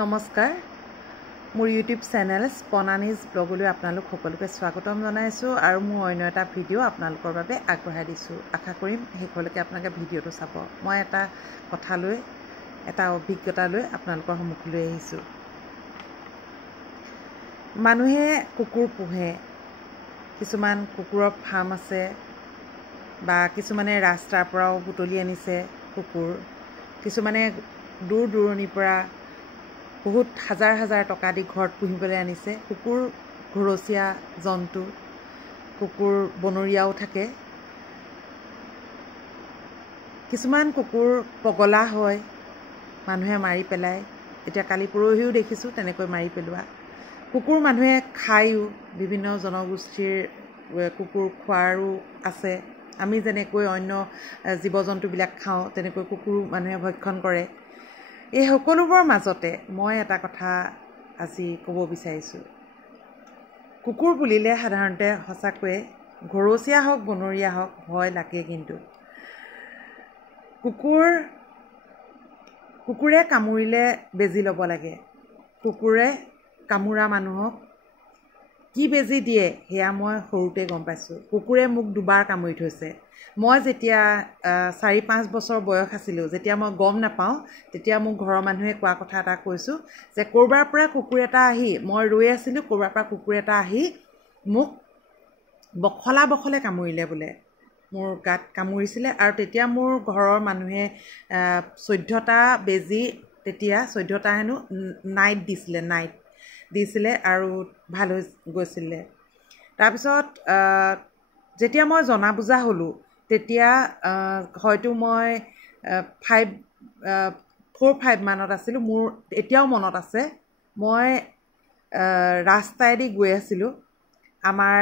নমস্কাৰ মোৰ YouTube channel স্পনানিজ ব্লগলৈ আপোনালোক সকলোকে স্বাগতম জনাইছোঁ আৰু মোৰ অন্য এটা ভিডিঅ' আপোনালোকৰ বাবে আগবঢ়াই দিছোঁ। আশা কৰিম শেষলৈকে আপোনালোকে ভিডিঅ'টো চাব। মই এটা কথা লৈ এটা অভিজ্ঞতা লৈ আপোনালোকৰ সন্মুখলৈ আহিছোঁ। মানুহে কুকুৰ পোহে, কিছুমান কুকুৰৰ ফাৰ্ম আছে বা কিছুমানে ৰাস্তাৰ পৰাও বুটলি আনিছে কুকুৰ, কিছুমানে দূৰ দূৰণিৰ পৰা বহুত হাজাৰ হাজাৰ টকা দি ঘৰত পুহিবলৈ আনিছে। কুকুৰ ঘৰচীয়া জন্তু, কুকুৰ বনৰীয়াও থাকে। কিছুমান কুকুৰ পগলা হয়, মানুহে মাৰি পেলায়। এতিয়া কালি পৰহিও দেখিছোঁ তেনেকৈ মাৰি পেলোৱা। কুকুৰ মানুহে খায়ো, বিভিন্ন জনগোষ্ঠীৰ কুকুৰ খোৱাৰো আছে। আমি যেনেকৈ অন্য জীৱ জন্তুবিলাক খাওঁ তেনেকৈ কুকুৰ মানুহে ভক্ষণ কৰে। এই সকলোবোৰৰ মাজতে মই এটা কথা আজি ক'ব বিচাৰিছোঁ। কুকুৰ বুলিলে সাধাৰণতে সঁচাকৈয়ে ঘৰচীয়া হওক বনৰীয়া হওক ভয় লাগে, কিন্তু কুকুৰে কামুৰিলে বেজি ল'ব লাগে। কুকুৰে কামোৰা মানুহক কি বেজি দিয়ে সেয়া মই সৰুতে গম পাইছোঁ। কুকুৰে মোক দুবাৰ কামুৰি থৈছে। মই যেতিয়া 4-5 বছৰ বয়স আছিলোঁ, যেতিয়া মই গম নাপাওঁ, তেতিয়া মোক ঘৰৰ মানুহে কোৱা কথা এটা কৈছোঁ যে ক'ৰবাৰ পৰা কুকুৰ এটা আহি, মই ৰৈ আছিলোঁ, ক'ৰবাৰ পৰা কুকুৰ এটা আহি মোক বখলে কামুৰিলে বোলে, মোৰ গাত কামুৰিছিলে। আৰু তেতিয়া মোৰ ঘৰৰ মানুহে 14টা বেজি, তেতিয়া 14টা হেনো নাইট দিছিলে আৰু ভাল হৈ গৈছিলে। তাৰপিছত যেতিয়া মই জনা বুজা হ'লোঁ, তেতিয়া হয়তো মই 4-5 মানত আছিলোঁ। মোৰ এতিয়াও মনত আছে, মই ৰাস্তাইদি গৈ আছিলোঁ। আমাৰ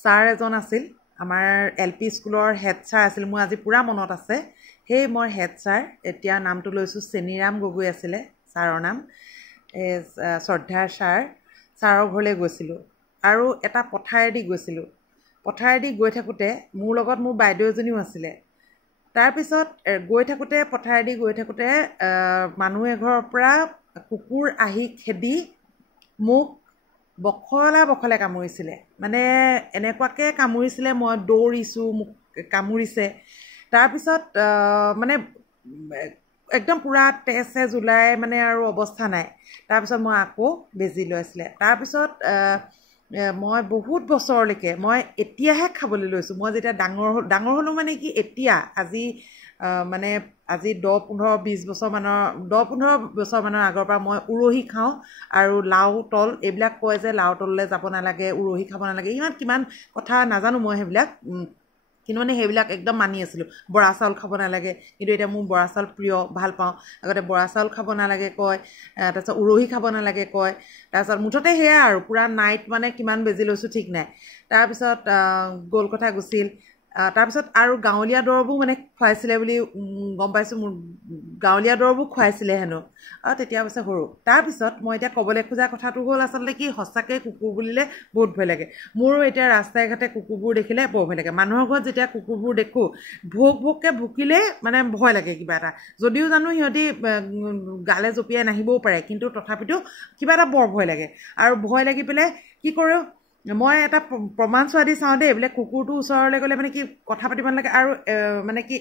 ছাৰ এজন আছিল, আমাৰ LP স্কুলৰ হেড ছাৰ আছিল, মোৰ আজি পূৰা মনত আছে। সেই মোৰ হেড ছাৰ, এতিয়া নামটো লৈছোঁ, চেনিৰাম গগৈ আছিলে ছাৰৰ নাম। শ্ৰদ্ধাৰ ছাৰৰ ঘৰলৈ গৈছিলোঁ আৰু এটা পথাৰেদি গৈছিলোঁ। পথাৰেদি গৈ থাকোঁতে মোৰ লগত মোৰ বাইদেউ এজনীও আছিলে। তাৰপিছত পথাৰেদি গৈ থাকোঁতে মানুহ এঘৰৰ পৰা কুকুৰ আহি খেদি মোক বখলে কামুৰিছিলে। মানে এনেকুৱাকৈ কামুৰিছিলে, মই দৌৰিছোঁ, মোক কামুৰিছে। তাৰপিছত মানে একদম পূৰা তেজ ওলাই মানে আৰু অৱস্থা নাই। তাৰপিছত মই আকৌ বেজি লৈছিলে। তাৰপিছত মই বহুত বছৰলৈকে, মই এতিয়াহে খাবলৈ লৈছোঁ। মই যেতিয়া ডাঙৰ হ'লোঁ মানে কি, এতিয়া আজি 10-15 বছৰমানৰ আগৰ পৰা মই উৰহি খাওঁ আৰু লাও তল, এইবিলাক কয় যে লাও তললৈ যাব নালাগে, উৰহি খাব নালাগে, কিমান কথা নাজানো মই সেইবিলাক, কিন্তু মানে সেইবিলাক একদম মানি আছিলোঁ। বৰা চাউল খাব নালাগে, কিন্তু এতিয়া মোৰ বৰা চাউল প্ৰিয়, ভাল পাওঁ। আগতে বৰা চাউল খাব নালাগে কয়, তাৰপিছত উৰহি খাব নালাগে কয়। তাৰপিছত মুঠতে সেয়া আৰু পূৰা নাইট মানে কিমান বেজি লৈছোঁ ঠিক নাই। তাৰপিছত গ'ল কথা গুচিল। তাৰপিছত আৰু গাঁৱলীয়া দৰৱো মানে খুৱাইছিলে বুলি গম পাইছোঁ। মোৰ গাঁৱলীয়া দৰৱো খুৱাইছিলে হেনো, আৰু তেতিয়া অৱশ্যে সৰু। তাৰপিছত মই এতিয়া ক'বলৈ খোজা কথাটো হ'ল আচলতে কি, সঁচাকৈ কুকুৰ বুলিলে বহুত ভয় লাগে। মোৰো এতিয়া ৰাস্তাই ঘাটে কুকুৰবোৰ দেখিলে বৰ ভয় লাগে। মানুহৰ ঘৰত যেতিয়া কুকুৰবোৰ দেখোঁ, ভোককৈ ভুকিলে মানে ভয় লাগে কিবা এটা। যদিও জানো সিহঁতি গালে জঁপিয়াই নাহিবও পাৰে, কিন্তু তথাপিতো কিবা এটা বৰ ভয় লাগে। আৰু ভয় লাগি পেলাই কি কৰোঁ, মই এটা প্ৰমাণ চোৱা দি চাওঁ দেই, বোলে কুকুৰটোৰ ওচৰলৈ গ'লে মানে কি কথা পাতিব নালাগে, আৰু মানে কি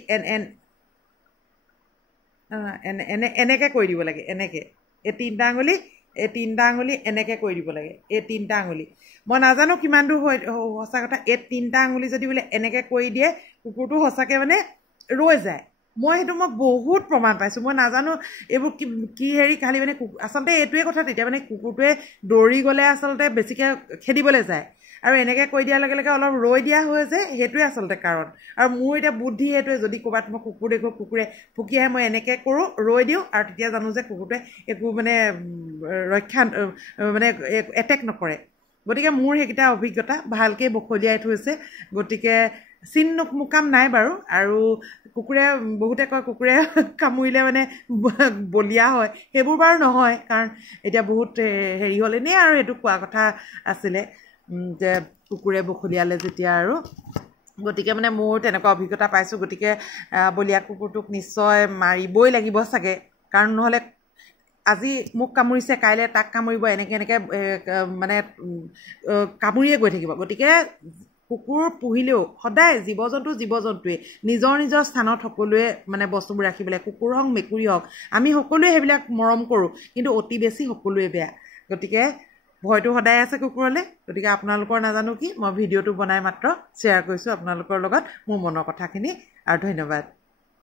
এনেকৈ কৰি দিব লাগে, এনেকৈ এই তিনিটা আঙুলি এনেকৈ কৰি দিব লাগে, এই তিনিটা আঙুলি। মই নাজানো কিমান দূৰ সঁচা কথা, এই তিনিটা আঙুলি যদি বোলে এনেকৈ কৰি দিয়ে, কুকুৰটো সঁচাকৈ মানে ৰৈ যায়। মই বহুত প্ৰমাণ পাইছোঁ। মই নাজানো এইবোৰ কি হেৰি, খালি মানে আচলতে এইটোৱে কথা, তেতিয়া মানে কুকুৰটোৱে দৌৰি গ'লে আচলতে বেছিকৈ খেদিবলৈ যায়, আৰু এনেকৈ কৰি দিয়াৰ লগে লগে অলপ ৰৈ দিয়া হয় যে, সেইটোৱে আচলতে কাৰণ। আৰু মোৰ এতিয়া বুদ্ধি সেইটোৱে, যদি ক'ৰবাত মই কুকুৰ দেখোঁ, কুকুৰে ভুকি আহে, মই এনেকৈ কৰোঁ, ৰৈ দিওঁ, আৰু তেতিয়া জানো যে কুকুৰটোৱে একো মানে এটেক নকৰে। গতিকে মোৰ সেইকেইটা অভিজ্ঞতা ভালকৈ বখলিয়াই থৈছে। গতিকে চিন মোকাম নাই বাৰু। আৰু বহুতে কয় কুকুৰে কামুৰিলে মানে বলিয়া হয়, সেইবোৰ বাৰু নহয়, কাৰণ এতিয়া বহুত হেৰি হ'ল, এনেই আৰু এইটো কোৱা কথা আছিলে যে কুকুৰে বখলিয়ালে যেতিয়া আৰু। গতিকে মানে মোৰ তেনেকুৱা অভিজ্ঞতা পাইছোঁ। গতিকে বলিয়া কুকুৰটোক নিশ্চয় মাৰিবই লাগিব চাগে, কাৰণ নহ'লে আজি মোক কামুৰিছে কাইলৈ তাক কামুৰিব এনেকৈ মানে কামুৰিয়ে গৈ থাকিব গতিকে কুকুৰ পুহিলেও সদায় জীৱ জন্তুৱে নিজৰ স্থানত সকলোৱে মানে বস্তুবোৰ ৰাখিব লাগে কুকুৰ হওক মেকুৰী হওক আমি সকলোৱে সেইবিলাক মৰম কৰোঁ কিন্তু অতি বেছি সকলোৱে বেয়া গতিকে ভয়টো সদায় আছে কুকুৰলৈ গতিকে আপোনালোকৰ নাজানো কি মই ভিডিঅ'টো বনাই মাত্ৰ শ্বেয়াৰ কৰিছোঁ আপোনালোকৰ লগত মোৰ মনৰ কথাখিনি আৰু ধন্যবাদ